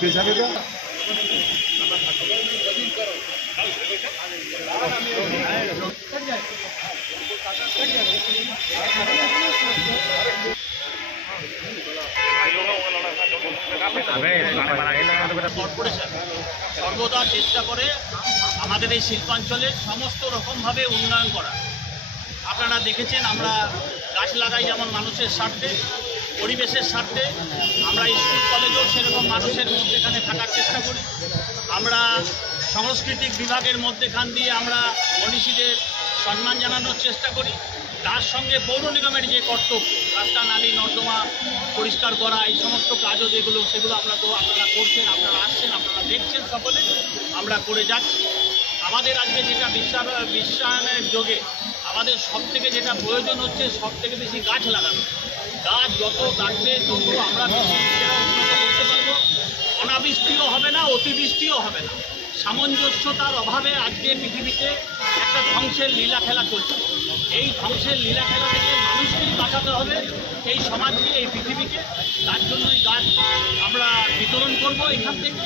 পেছাবে তো সর্বদা চেষ্টা করে আমাদের এই শিল্পাঞ্চলের সমস্ত রকমভাবে উন্নয়ন করা। আপনারা দেখেছেন আমরা গাছ লাগাই যেমন মানুষের স্বার্থে পরিবেশের স্বার্থে আমরা স্কুল, কলেজেও সেরকম মানুষের মধ্যেখানে থাকার চেষ্টা করি। আমরা সাংস্কৃতিক বিভাগের মধ্যেখান দিয়ে আমরা মনীষীদের সম্মান জানানোর চেষ্টা করি। তার সঙ্গে পৌর নিগমের যে কর্তব্য, রাস্তা, নালী, নর্দমা পরিষ্কার করা, এই সমস্ত কাজও যেগুলো, সেগুলো আমরা তো আপনারা করছেন, আপনারা আসছেন, আপনারা দেখছেন সকলে, আমরা করে যাচ্ছি। আমাদের আজকে যেটা বিশ্বায়নের যোগে আমাদের সব থেকে যেটা প্রয়োজন হচ্ছে সব থেকে বেশি গাছ লাগানো। গাছ যত কাটবে, তত আমরা বেশি উন্নত করতে পারব। অনাবৃষ্টিও হবে না, অতিবৃষ্টিও হবে না। সামঞ্জস্যতার অভাবে আজকে পৃথিবীতে একটা ধ্বংসের লীলা খেলা চলছে। এই ধ্বংসের লীলা খেলা থেকে মানুষকেই বাঁচাতে হবে, এই সমাজকে, এই পৃথিবীকে। তার জন্যই গাছ আমরা বিতরণ করব এখান থেকে।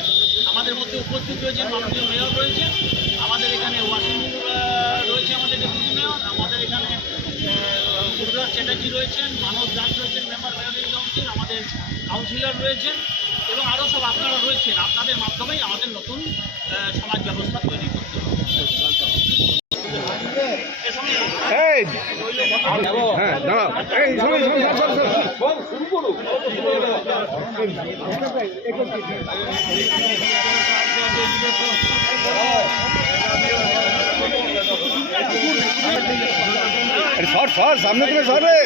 আমাদের মধ্যে উপস্থিত রয়েছেন মাননীয় মেয়র রয়েছে চ্যাটার্জি রয়েছেন মানব দাস রয়েছেন মেম্বার মেয়র কাউন্সিল আমাদের কাউন্সিলর রয়েছেন এবং আরও সব আপনারা রয়েছেন। আপনাদের মাধ্যমেই আমাদের নতুন সমাজ ব্যবস্থা তৈরি করতে হবে। সর সর সামনে থেকে সর রে